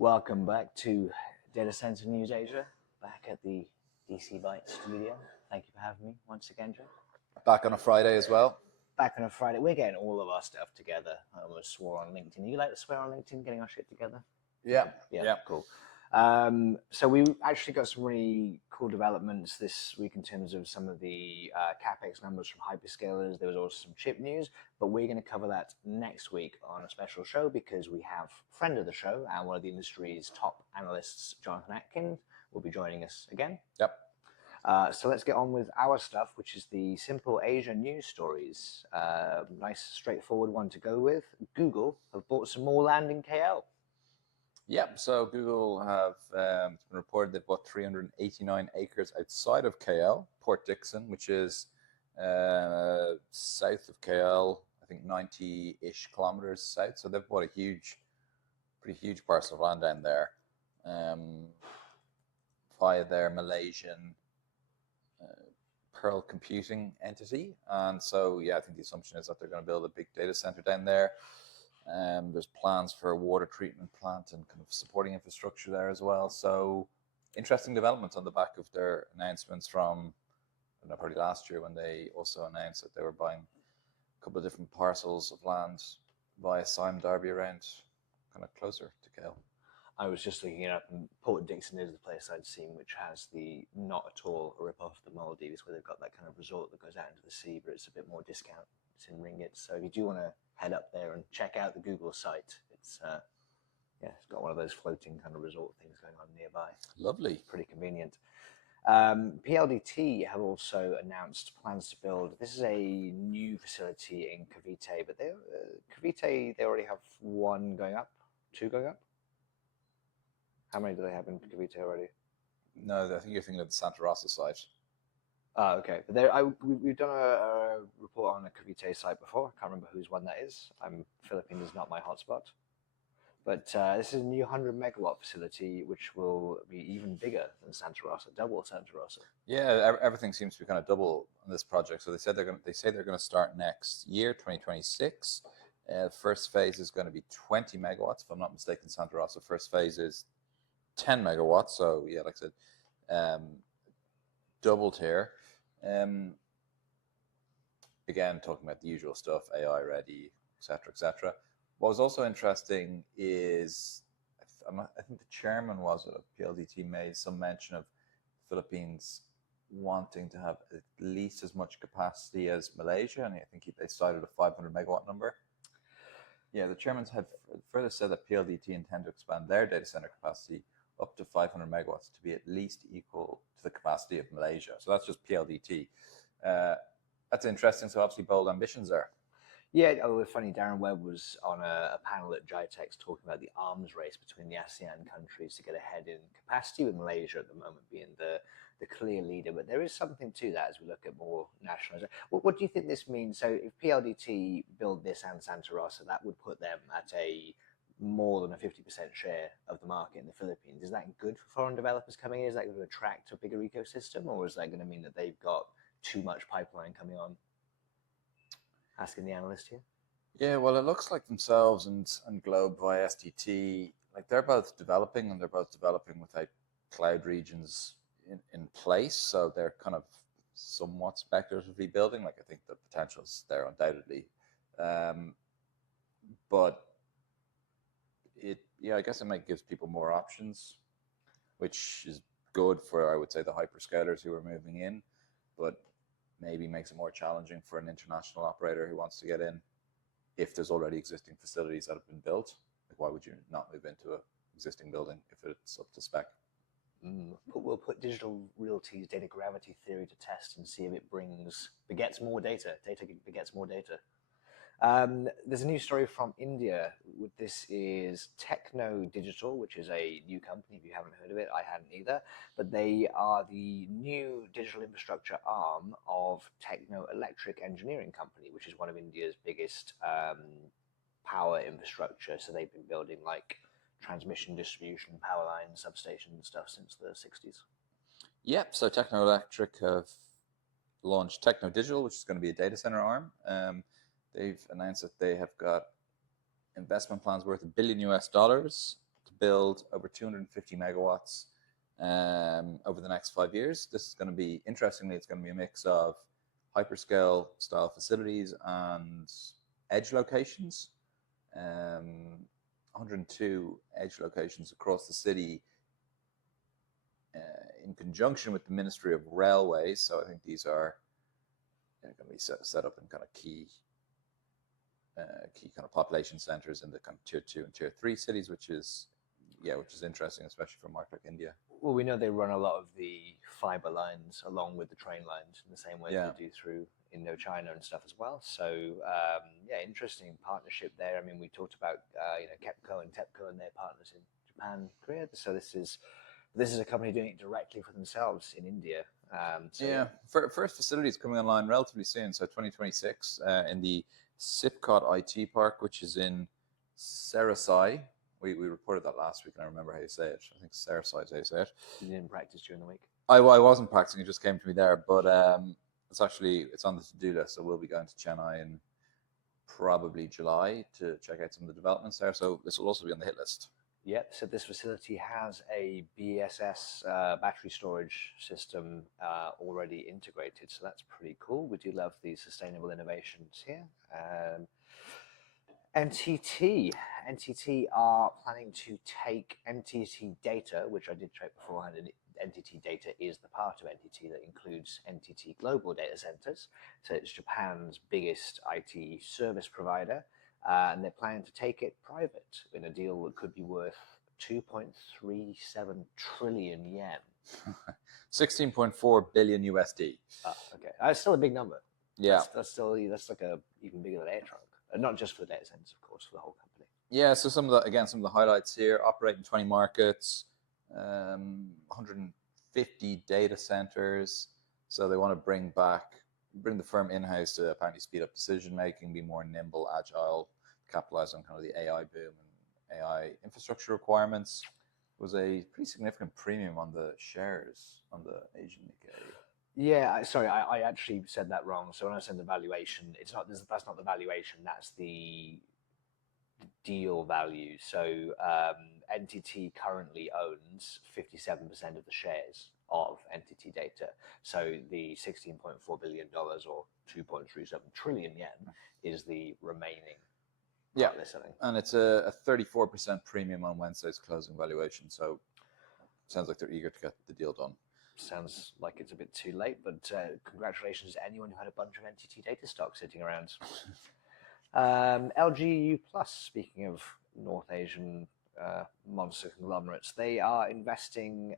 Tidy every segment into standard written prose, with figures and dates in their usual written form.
Welcome back to Data Center News Asia, back at the DC Byte studio. Thank you for having me once again, Joe. Back on a Friday as well. Back on a Friday. We're getting all of our stuff together. I almost swore on LinkedIn. You like to swear on LinkedIn, getting our shit together? Yeah. Cool. So we actually got some really cool developments this week in terms of some of the CapEx numbers from hyperscalers. There was also some chip news, but we're going to cover that next week on a special show because we have a friend of the show and one of the industry's top analysts, Jonathan Atkin, will be joining us again. Yep. So let's get on with our stuff, which is the simple Asia news stories. Nice, straightforward one to go with. Google have bought some more land in KL. Yep. So Google have it's been reported they've bought 389 acres outside of KL, Port Dickson, which is south of KL, I think 90-ish kilometers south. So they've bought a pretty huge parcel of land down there via their Malaysian Pearl computing entity. And so, yeah, I think the assumption is that they're going to build a big data center down there. There's plans for a water treatment plant and kind of supporting infrastructure there as well. So interesting developments on the back of their announcements from, I don't know, probably last year when they also announced that they were buying a couple of different parcels of land via Sime Darby around kind of closer to KL. I was just looking it up, and Port Dickson is the place I'd seen, which has the not at all a rip off the Maldives, where they've got that kind of resort that goes out into the sea, but it's a bit more discount. It's in ringgits. So if you do want to head up there and check out the Google site, it's it's got one of those floating kind of resort things going on nearby. Lovely. Pretty convenient. PLDT have also announced plans to build. This is a new facility in Cavite, but Cavite they already have one going up, two going up. How many do they have in Cavite already? No, I think you're thinking of the Santa Rosa site. Okay. But we've done a report on a Cavite site before. I can't remember whose one that is. Philippines is not my hotspot. But this is a new 100 megawatt facility, which will be even bigger than Santa Rosa, double Santa Rosa. Yeah, everything seems to be kind of double on this project. So they say they're going to start next year, 2026. First phase is going to be 20 megawatts, if I'm not mistaken. Santa Rosa first phase is 10 megawatts. So yeah, like I said, doubled here. Again, talking about the usual stuff, AI ready, etc., etc. What was also interesting is, I think the chairman was of PLDT made some mention of Philippines wanting to have at least as much capacity as Malaysia, and I think they cited a 500 megawatt number. Yeah, the chairman had further said that PLDT intend to expand their data center capacity up to 500 megawatts to be at least equal to the capacity of Malaysia. So that's just PLDT. That's interesting. So obviously bold ambitions there. Yeah, it's funny. Darren Webb was on a panel at GITEX talking about the arms race between the ASEAN countries to get ahead in capacity, with Malaysia at the moment being the clear leader. But there is something to that as we look at more nationalism. What do you think this means? So if PLDT build this and Santa Rosa, that would put them at a more than a 50% share of the market in the Philippines. Is that good for foreign developers coming in? Is that going to attract a bigger ecosystem, or is that going to mean that they've got too much pipeline coming on? Asking the analyst here. Yeah, well, it looks like themselves and Globe via STT, like they're both developing, and they're both developing without cloud regions in place. So they're kind of somewhat speculatively building. Like I think the potential is there undoubtedly, but I guess it gives people more options, which is good for, I would say, the hyperscalers who are moving in, but maybe makes it more challenging for an international operator who wants to get in if there's already existing facilities that have been built. Like, why would you not move into an existing building if it's up to spec? We'll put Digital Realty's data gravity theory to test and see if it begets more data. Data begets more data. There's a new story from India. This is Techno Digital, which is a new company. If you haven't heard of it, I hadn't either. But they are the new digital infrastructure arm of Techno Electric Engineering Company, which is one of India's biggest power infrastructure. So they've been building like transmission, distribution, power lines, substations and stuff since the 60s. Yep. So Techno Electric have launched Techno Digital, which is going to be a data center arm. They've announced that they have got investment plans worth $1 billion to build over 250 megawatts over the next 5 years. This is going to be, interestingly, it's going to be a mix of hyperscale style facilities and edge locations. 102 edge locations across the city in conjunction with the Ministry of Railways. So I think these are going to be set up in kind of key kind of population centers in the kind of tier 2 and tier 3 cities, which is interesting, especially for a market like India. Well, we know they run a lot of the fiber lines along with the train lines in the same way they do through Indochina and stuff as well. So interesting partnership there. I mean, we talked about KEPCO and TEPCO and their partners in Japan, Korea. So this is a company doing it directly for themselves in India. First facility is coming online relatively soon, so 2026 in the Sipcot IT Park, which is in Sarasai. We reported that last week, and I remember how you say it. I think Sarasai is how you say it. You didn't practice during the week? I wasn't practicing, it just came to me there, but it's on the to-do list, so we'll be going to Chennai in probably July to check out some of the developments there, so this will also be on the hit list. Yep, so this facility has a BSS battery storage system already integrated, so that's pretty cool. We do love the sustainable innovations here. NTT are planning to take NTT DATA, which I did check beforehand, and NTT DATA is the part of NTT that includes NTT Global Data Centers. So it's Japan's biggest IT service provider, and they're planning to take it private in a deal that could be worth 2.37 trillion yen. 16.4 billion USD. Oh, okay. That's still a big number. Yeah. That's like even bigger than Air Trunk. And not just for the data centers, of course, for the whole company. Yeah, so some of the highlights here: operate in 20 markets, 150 data centers. So they want to bring the firm in-house to apparently speed up decision making, be more nimble, agile, capitalize on kind of the AI boom and AI infrastructure requirements. It was a pretty significant premium on the shares on the Asian Nikkei. Yeah, sorry, I actually said that wrong. So when I said the valuation, that's not the valuation. That's the deal value. So NTT currently owns 57% of the shares of NTT DATA. So the $16.4 billion or 2.37 trillion yen is the remaining. Yeah, and it's a 34% premium on Wednesday's closing valuation. So it sounds like they're eager to get the deal done. Sounds like it's a bit too late, but congratulations to anyone who had a bunch of NTT DATA stock sitting around. LG Uplus, speaking of North Asian monster conglomerates, they are investing.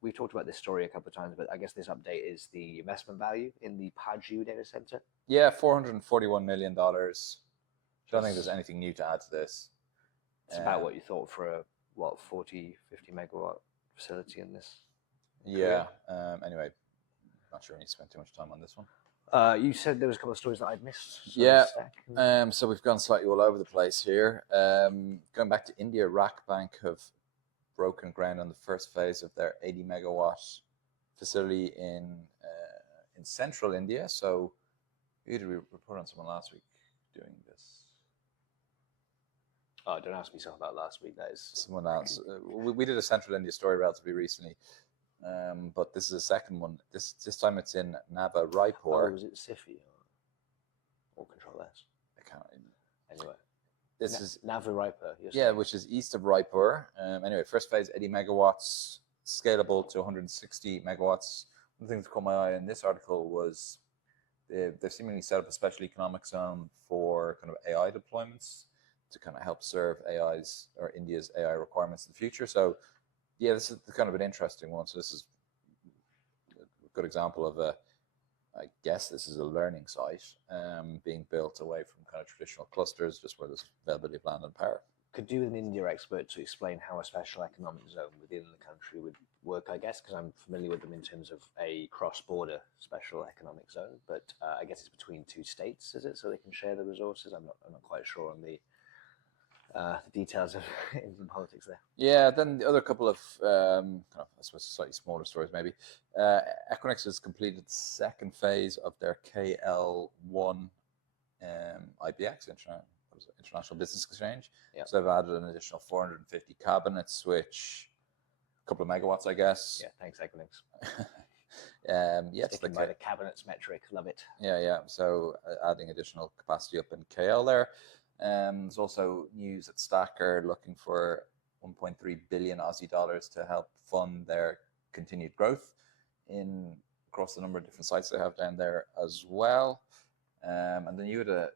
We talked about this story a couple of times, but I guess this update is the investment value in the Paju data center. Yeah, $441 million. I don't think there's anything new to add to this. It's about what you thought for a 40, 50 megawatt facility in this. Yeah. Anyway, not sure we need to spend too much time on this one. You said there was a couple of stories that I'd missed. So we've gone slightly all over the place here. Going back to India, RackBank have broken ground on the first phase of their 80 megawatt facility in central India. So who did we report on someone last week doing this? Oh, don't ask me something about last week. That is someone else. We did a central India story relatively recently. But this is a second one. This time it's in Nava Raipur. Oh, was it Sifi or Control S? I can't remember. Anyway, this is Nava Raipur. Yeah, which is east of Raipur. Anyway, first phase 80 megawatts, scalable to 160 megawatts. One thing that caught my eye in this article was they've seemingly set up a special economic zone for kind of AI deployments to kind of help serve India's AI requirements in the future. So yeah, this is kind of an interesting one. So this is a good example of I guess this is a learning site being built away from kind of traditional clusters, just where there's availability of land and power. Could do with an India expert to explain how a special economic zone within the country would work, I guess, because I'm familiar with them in terms of a cross-border special economic zone. But I guess it's between two states, is it? So they can share the resources. I'm not quite sure on the details of Indian politics there. Yeah, then the other couple of, I suppose, slightly smaller stories maybe. Equinix has completed the second phase of their KL1 IBX, Internet International Business Exchange. Yeah. So they've added an additional 450 cabinets, which a couple of megawatts, I guess. Yeah, thanks, Equinix. Yeah, it's Sticking by the cabinets metric, love it. Yeah. So adding additional capacity up in KL there. There's also news that Stacker looking for 1.3 billion Aussie dollars to help fund their continued growth across the number of different sites they have down there as well. And then you had a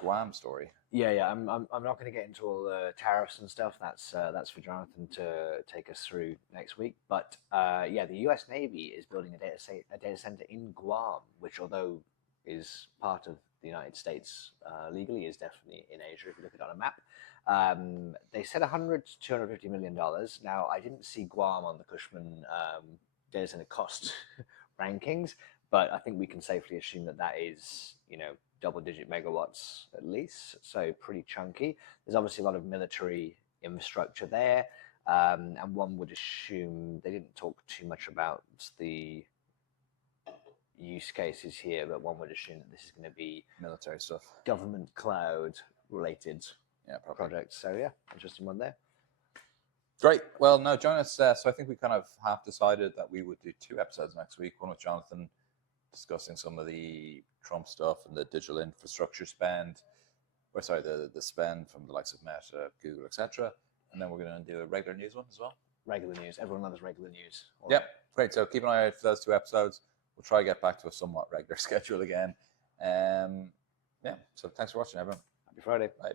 Guam story. Yeah. I'm not going to get into all the tariffs and stuff. That's for Jonathan to take us through next week. But the U.S. Navy is building a data center in Guam, which, although is part of the United States legally, is definitely in Asia if you look at it on a map. They said $100 to $250 million. Now, I didn't see Guam on the Cushman data center cost rankings, but I think we can safely assume that is, double-digit megawatts at least, so pretty chunky. There's obviously a lot of military infrastructure there, and one would assume they didn't talk too much about the use cases here, but one would assume that this is going to be military stuff, government cloud related projects. So yeah, interesting one there. Great. Well, no, join us. So I think we kind of half decided that we would do 2 episodes next week. One with Jonathan discussing some of the Trump stuff and the digital infrastructure spend, the spend from the likes of Meta, Google, etc. And then we're going to do a regular news one as well. Regular news. Everyone loves regular news. Yep. Great. So keep an eye out for those 2 episodes. We'll try to get back to a somewhat regular schedule again. So thanks for watching, everyone. Happy Friday. Bye.